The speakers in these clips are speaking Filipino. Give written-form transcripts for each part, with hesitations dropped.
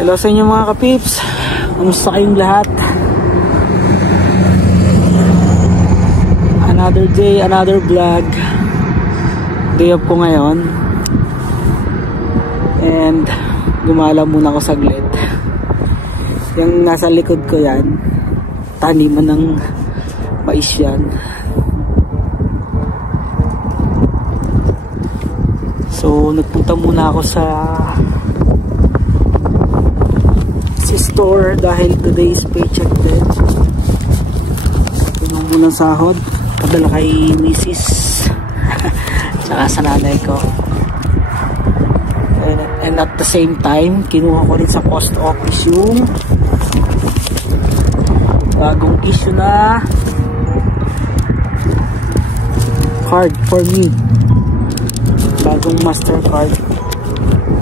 Hello sa inyo mga kapips, kamusta kayong lahat? Another day, another vlog. Day off ko ngayon. And gumala muna ako saglit. Yung nasa likod ko yan, taniman ng mais yan. So nagpunta muna ako sa store dahil today is paycheck day. Pinong muna sahod, padala kay Mrs. Tsaka sa nanay ko. And at the same time, kinuha ko rin sa post office yung bagong issue na card for me. Bagong Mastercard,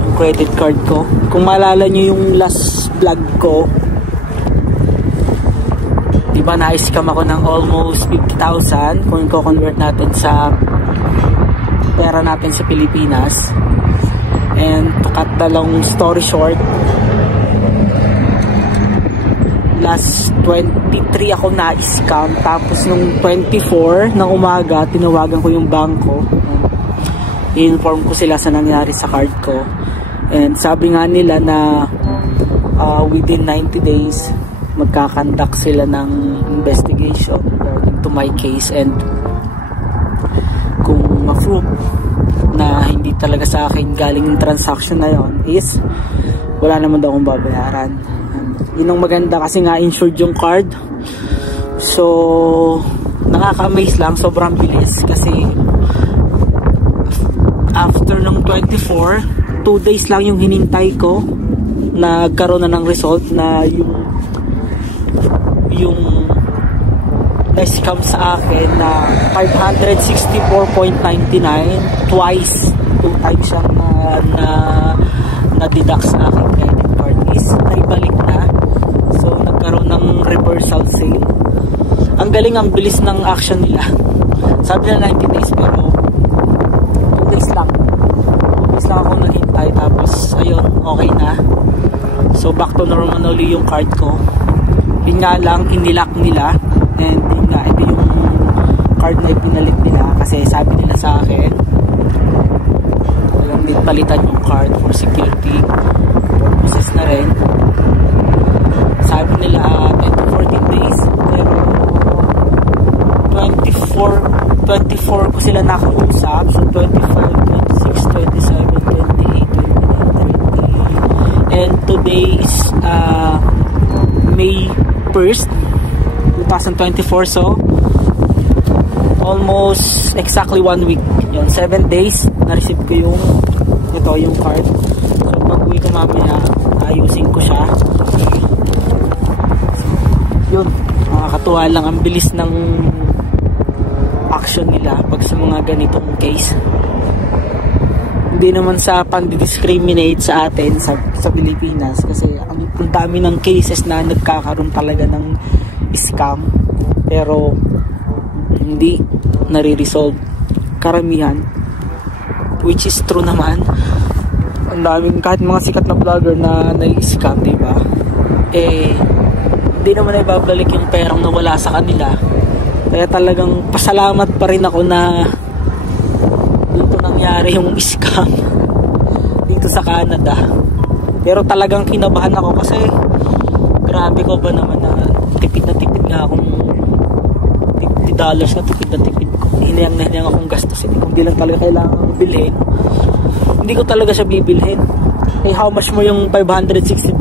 yung credit card ko. Kung maalala nyo yung last vlog ko, diba na-scam ako ng almost 50,000 kung i-convert natin sa pera natin sa Pilipinas. And to cut the long story short, last 23 ako na-scam. Tapos nung 24 ng umaga, tinawagan ko yung bangko. I-inform ko sila sa nangyari sa card ko. And sabi nga nila na within 90 days magkakandak sila ng investigation to my case, and kung ma-prove na hindi talaga sa akin galing yung transaction na yon, is wala naman daw akong babayaran. Yun ang maganda kasi nga insured yung card. So nakaka-amaze lang, sobrang bilis kasi after ng 24, 2 days lang yung hinintay ko, nagkaroon na ng result na yung na-scam sa akin na 564.99 twice, 2 times siyang na-deduct sa akin credit card is naibalik na. So nagkaroon ng reversal sale. Ang galing, ang bilis ng action nila. Sabi na 90 days pero 2 days lang. 2 days lang ako naghintay, tapos ayun, okay na. So back to normal ulit yung card ko. Yun nga lang, inilock nila. And yun nga, ito yung card na ipinalit nila. Kasi sabi nila sa akin, alam din palitan yung card for security purposes na rin. Sabi nila 10 to 14 days. Pero 24 ko sila nakausap. So 25, 26, 27, 28, 29, 30. And today is May 1st, 2024. So almost exactly 1 week. Yun, 7 days na-receive ko yung card. So pag uwi ko mamaya, ayusin ko siya. Yun, nakakatuwa lang, ang bilis ng action nila pag sa mga ganitong case. Hindi naman sa pang-discriminate sa atin sa Pilipinas, kasi ang dami ng cases na nagkakaroon talaga ng scam pero hindi nare-resolve, karamihan, which is true naman. Ang daming, kahit mga sikat na vlogger na nai-scam, diba, hindi naman na ibabalik yung perang nawala sa kanila. Kaya talagang pasalamat pa rin ako na dito nangyari yung scam dito sa Canada. Pero talagang kinabahan ako kasi grabe ko ba naman na tipid nga akong $50 na tipid ko. Hinayang akong gastusin. Kung di lang talaga kailangan bilhin, hindi ko talaga siya bibilhin. How much mo yung 564.99?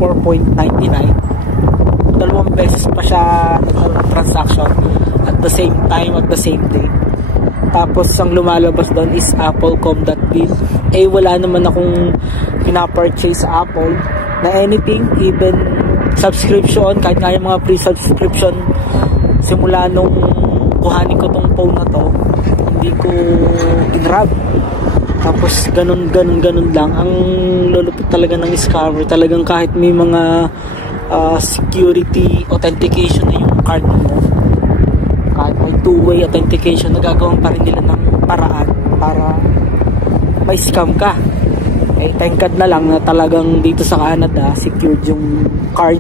2 beses pa siya transaction at the same time, at the same day. Tapos ang lumalabas doon is Apple.com.bill. Wala naman akong pinapurchase sa Apple na anything, even subscription, kahit nga yung mga pre-subscription simula nung kuhanin ko tong phone na to, hindi ko in-rub. Tapos ganun lang. Ang lulupit talaga ng scammer, talagang kahit may mga security authentication na yung card mo, kahit may two-way authentication, nagagawan pa rin nila ng paraan para may scam ka. Eh, thank God na lang na talagang dito sa Canada secured yung card,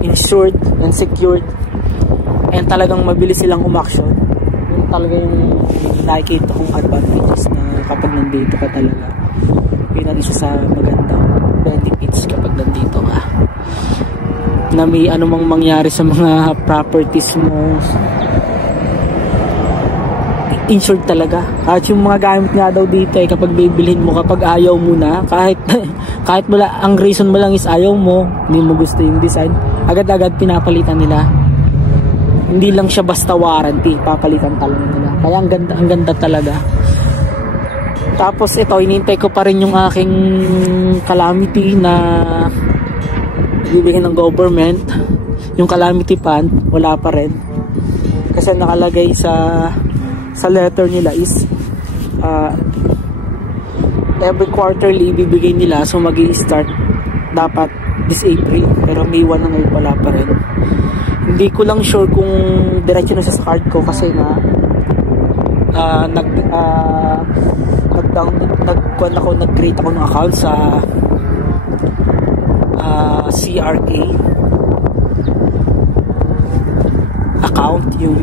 insured and secured, and talagang mabilis silang umaksyon. Yun talaga yung nakikita kong advantages na kapag nandito ka talaga. Yun na isa sa magandang benefits kapag nandito ka, na may anumang mangyari sa mga properties mo, insured talaga. Kahit yung mga gamit nga daw dito kapag bibilhin mo, kapag ayaw mo na, kahit ang reason mo lang is ayaw mo, hindi mo gusto yung design, agad-agad pinapalitan nila. Hindi lang siya basta warranty, papalitan talaga nila. Kaya ang ganda talaga. Tapos ito, inintay ko pa rin yung aking calamity na bibigyan ng government. Yung calamity fund, wala pa rin. Kasi nakalagay sa letter nila is every quarterly bibigay nila, so mag-i-start dapat this April, pero May 1 na ngayon, wala pa rin. Hindi ko lang sure kung diretso na sa card ko kasi nag-create ako ng account sa CRA account, yung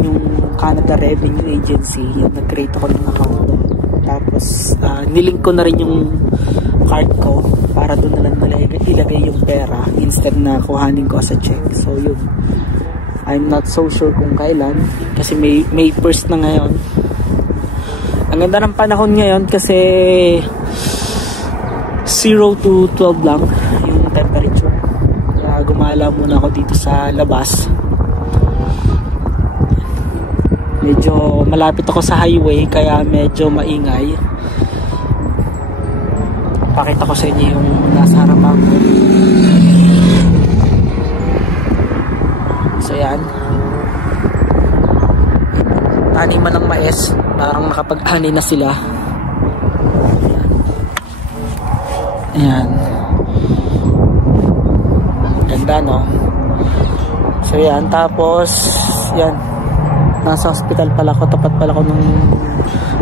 Canada Revenue Agency, yung nag-create ako ng account doon. Tapos nilink ko na rin yung card ko para doon na lang ilagay yung pera instead na kuhanin ko sa check. So yun, I'm not so sure kung kailan kasi May 1st na ngayon. Ang ganda ng panahon ngayon kasi 0 to 12 lang yung temperature. Kaya gumala muna ako dito sa labas. Medyo malapit ako sa highway kaya medyo maingay. Pakita ko sa inyo yung nasa harapan ko. So yan, taniman ng mais, parang nakapag-ani na sila. Ayan, ganda no. So yan, tapos yan, nasa hospital pala ko, tapat pala ko nung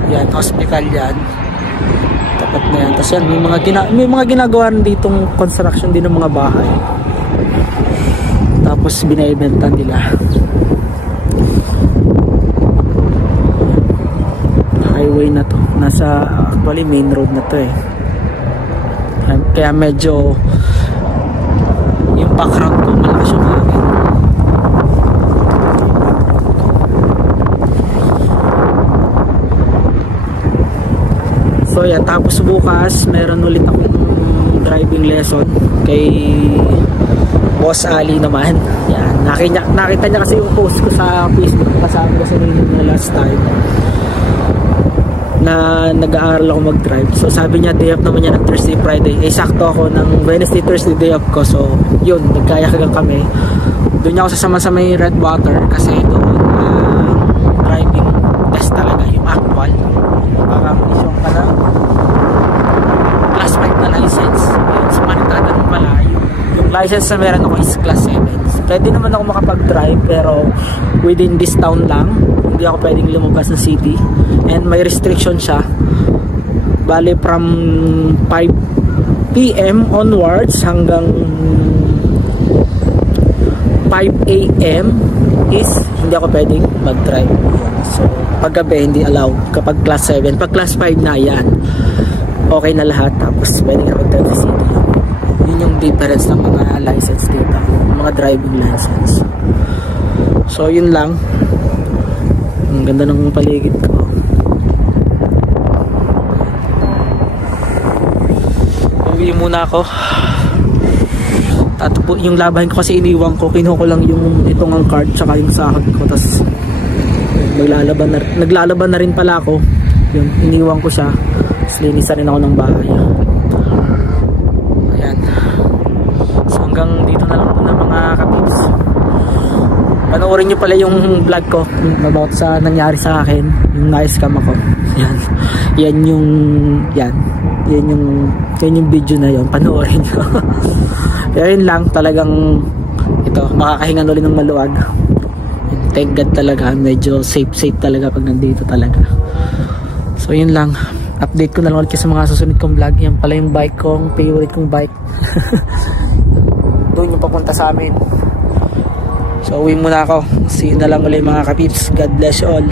yan, hospital yan, tapat na yan. Tapos yan, may mga ginagawa rin ditong construction din ng mga bahay, tapos binaibenta nila. Highway na to, nasa actually main road na to eh, kaya medyo yung background ko malakas yung hangin. So yan, tapos bukas meron ulit akong driving lesson kay Boss Ali naman. Yan, nakita niya kasi yung post ko sa Facebook, kasama ko sa na last time na nag-aaral ako mag-drive. So sabi niya day off naman niya ng Thursday, Friday. Eh sakto ako ng Wednesday, Thursday day off ko. So yun, nagkayakagang kami. Doon niya ako sasama sa may Redwater kasi doon driving test talaga, yung actual. Para mission ka na class 5 na license. Yun, so manitatanong pala yung license na meron ako is class 7. So, pwede naman ako makapag-drive pero within this town lang. Hindi ako pwedeng lumabas ng city. And may restriction siya. Bale from 5 PM onwards hanggang 5 AM is hindi ako pwedeng mag-drive. So paggabi hindi allowed kapag class 7. Pag class 5 na yan, okay na lahat, tapos pwede ka mag-drive sa city. Yun yung difference ng mga license dito, mga driving license. So yun lang. Ang ganda ng paligid ko. Uwi muna ako. Tatapos yung labahin ko kasi iniwan ko, kinuha ko lang yung itong ang card tsaka yung sahag ko, tapos naglalaban na rin pala ako. Yun, iniwan ko siya, tapos linisan rin ako ng bahay. Ayan, so hanggang dito na lang muna mga katips. Panoorin nyo pala yung vlog ko about sa nangyari sa akin, yung na-scam ako. Yan yung video na yun, panoorin nyo. Pero yun lang, talagang ito, makakahinga ulit ng maluwag. Thank God talaga, medyo safe talaga pag nandito talaga. So yun lang, Update ko na lang ulit sa mga susunod kong vlog. Yan pala yung bike kong, favorite kong bike. Doon yung papunta sa amin. So uwi muna ako. See you na lang ulit mga kapips. God bless you all.